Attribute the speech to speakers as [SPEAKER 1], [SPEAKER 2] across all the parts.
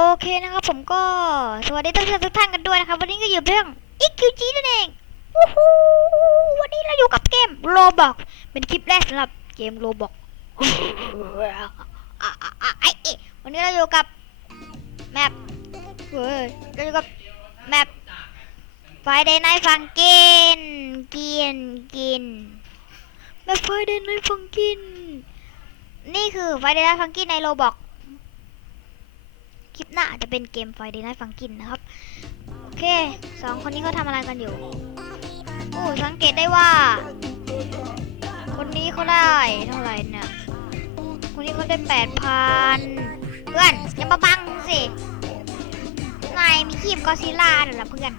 [SPEAKER 1] โอเคนะครับผมก็สวัสดีท่านผู้ชมทุกท่านกันด้วยนะครับ วันนี้ก็อยู่เรื่อง EQG นั่นเองวู้ฮู้วันนี้เราอยู่กับเกม Roblox เป็นคลิปแรกสำหรับเกม Roblox อะอะอะไอเอ๊ะวันนี้เราอยู่กับแมปเฮ้ยเราอยู่กับแมป Friday Night Funkin กินกินแมป Friday Night Funkin นี่คือ Friday Night Funkin ใน Roblox คลิปหน้าอาจจะเป็นเกม Friday Night Funkin นะครับ โอเคสองคนนี้เขาทำอะไรกันอยู่โอ้สังเกตได้ว่า คนนี้เขาได้เท่าไหร่เนี่ยคนนี้เขาได้แปดพันเพื่อนอย่ามาบังสินายมีคีบกอซิล่าเหรอเพื่อน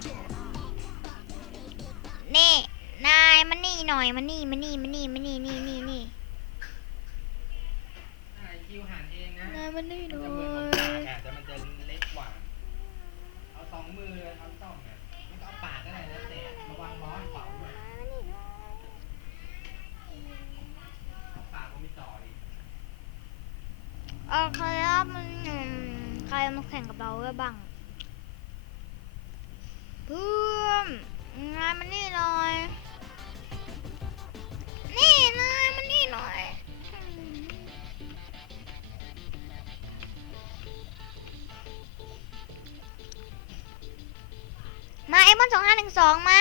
[SPEAKER 1] นี่นายมานี่หน่อยมานี่มานี่มานี่มานี่นี่นี่นี่
[SPEAKER 2] อ่าคิวหันเองนะ
[SPEAKER 1] นายมานี่ห
[SPEAKER 2] มัน
[SPEAKER 1] น่อ
[SPEAKER 2] จะเหมือนของ
[SPEAKER 1] ย โอเคครับมันใครมาแข่งกับเราบ้าง เพื่อนนายมันนี่หน่อย นี่นายมันนี่หน่อยมาเอ็มอนสองห้าหนึ่งสองมา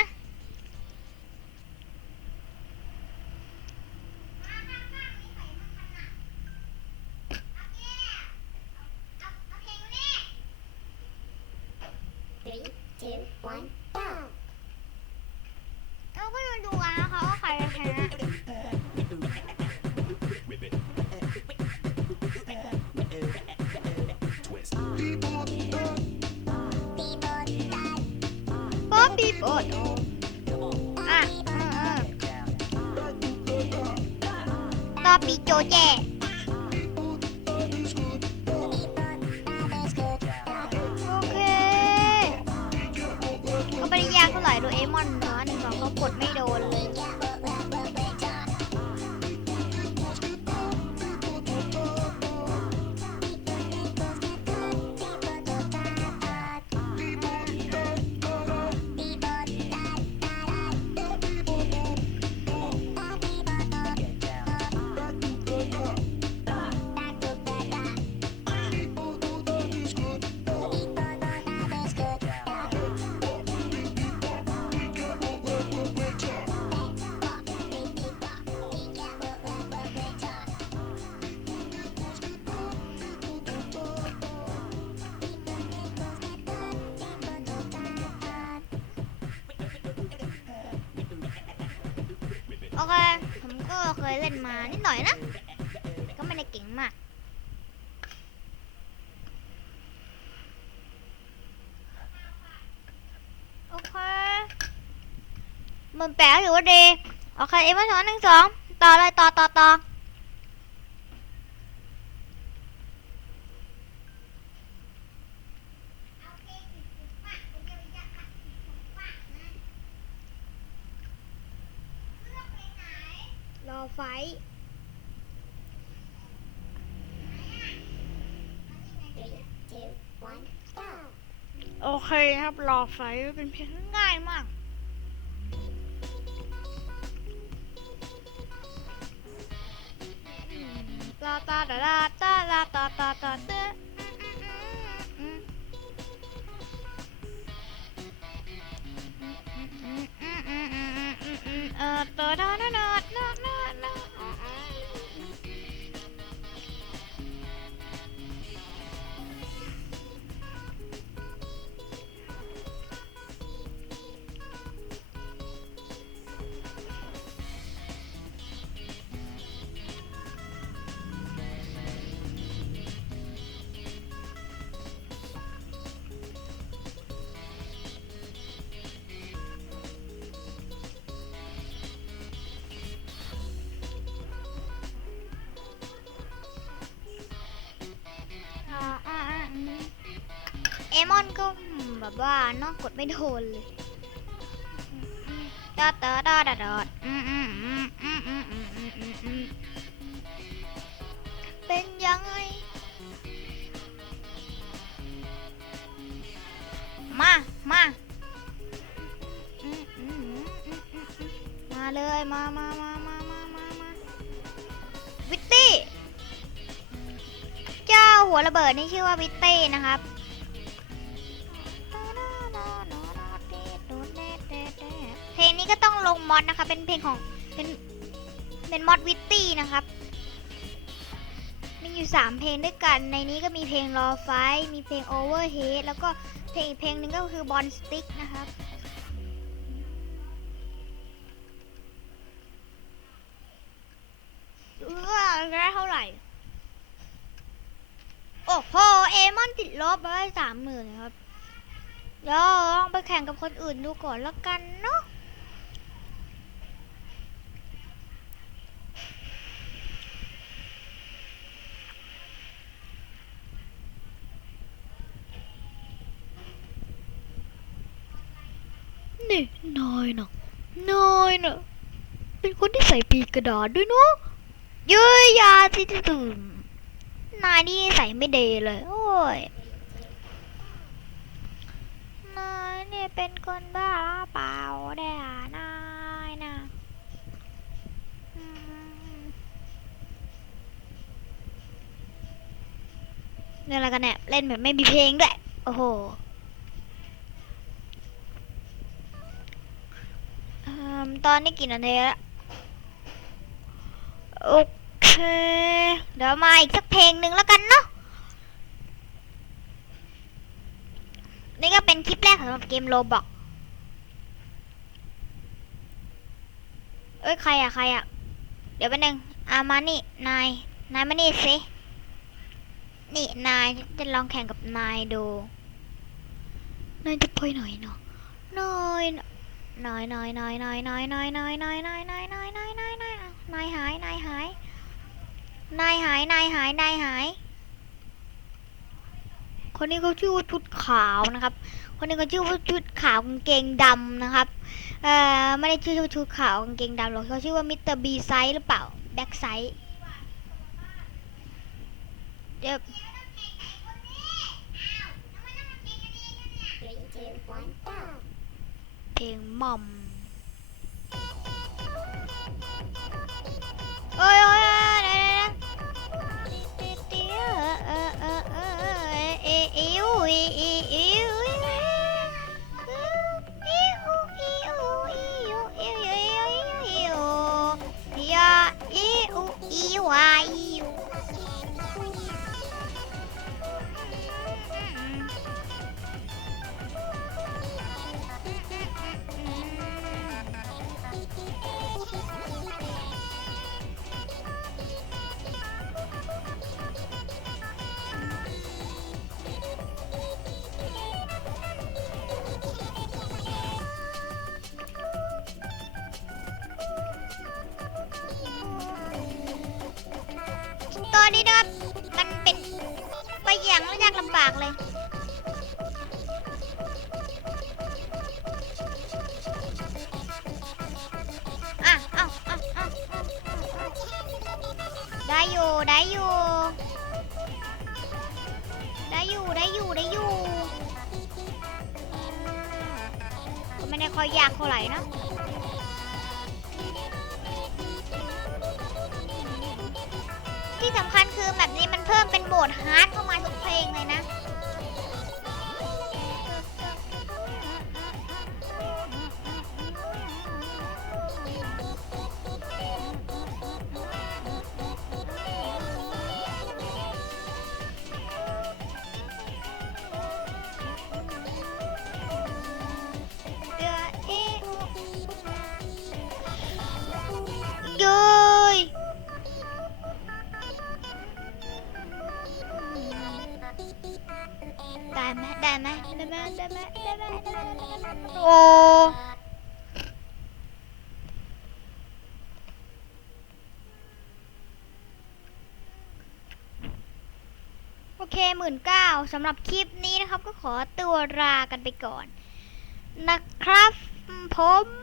[SPEAKER 1] เราก็มาดูกันนะคะว่าใครจะชนะป๊อปปี้โบดอะอืมอืมต่อปีโจเจ โอเค ผมก็เคยเล่นมานิดหน่อยนะ ก็ไม่ได้เก่งมากโอเคมันแปลถือว่าดี โอเคเอ็มสองหนึ่งสองต่อเลยต่อต่อต่อ อไฟโอเคครับรอไฟเป็นเพลงง่ายมากลาตาดลาตาลาตาตาตาเตเออตัวดานา เอมอนก็แบบว่านอกกดไม่โดนเลยดอดดอดดอดดอดเป็นยังไง มา มา มาเลย มามามามามามามาวิตตี้ เจ้าหัวระเบิดนี่ชื่อว่าวิตตี้นะครับ ก็ต้องลงมอดนะคะ เป็นเพลงของเป็นเป็นมอดวิตตี้นะครับ มีอยู่ 3 เพลงด้วยกัน ในนี้ก็มีเพลงรอไฟ มีเพลง Overhead แล้วก็เพลงอีกเพลงหนึ่งก็คือบอลสติ๊กนะครับว่าได้เท่าไหร่ โอ้โห เอมอนติดลบไปสามหมื่นครับ เดี๋ยวลองไปแข่งกับคนอื่นดูก่อนแล้วกันเนาะ นี่นายนะนายนะเป็นคนที่ใส่ปีกระดาษด้วยเนาะเย้ยยาที่ตื่นนายนี่ใส่ไม่เดเลย โอ้ยนายเนี่ยเป็นคนบ้าเปล่าเด้อนายนะอืมเล่นอะไรกันเนี่ยเล่นแบบไม่มีเพลงด้วย โอ้โหอืม ตอนนี้กี่นาทีแล้วโอเค เดี๋ยวมาอีกสักเพลงหนึ่งแล้วกันเนาะนี่ก็เป็นคลิปแรกสำหรับเกมโลบอกเอ้ย ใครอะใครอะเดี๋ยวไปบนึงอามานี่ นาย นายมานี่สิ นี่ นายจะลองแข่งกับนายดู นายจะไปไหนเนาะนาย นายนายนายนายนายนายนายนายนายนายนายนายนายนายนายหายนายหายนายหายนายหายนายหาย คนนี้เขาชื่อว่าชุดขาวนะครับ คนนี้เขาชื่อว่าชุดขาวกางเกงดำนะครับ เอ่อไม่ได้ชื่อว่าชุดขาวกางเกงดำหรอกเขาชื่อว่ามิสเตอร์บีไซส์หรือเปล่าแบ็กไซส์เดี๋ยว เพลงหม่อม เอ้ยเอ้ย วนี้นะครับ มันเป็นไปอย่างยากลำบากเลยอะเอาเอาเอาเอาได้อยู่ได้อยู่ได้อยู่ได้อยู่ได้อยู่ก็ไม่ได้ค่อยยากเท่าไหร่นะที่สำคัญ แบบนี้มันเพิ่มเป็นโหมดฮาร์ดเข้ามาทุกเพลงเลยนะ โอ้โอเคหมื่นเก้าสำหรับคลิปนี้นะครับ ก็ขอตัวลากันไปก่อน นะครับผม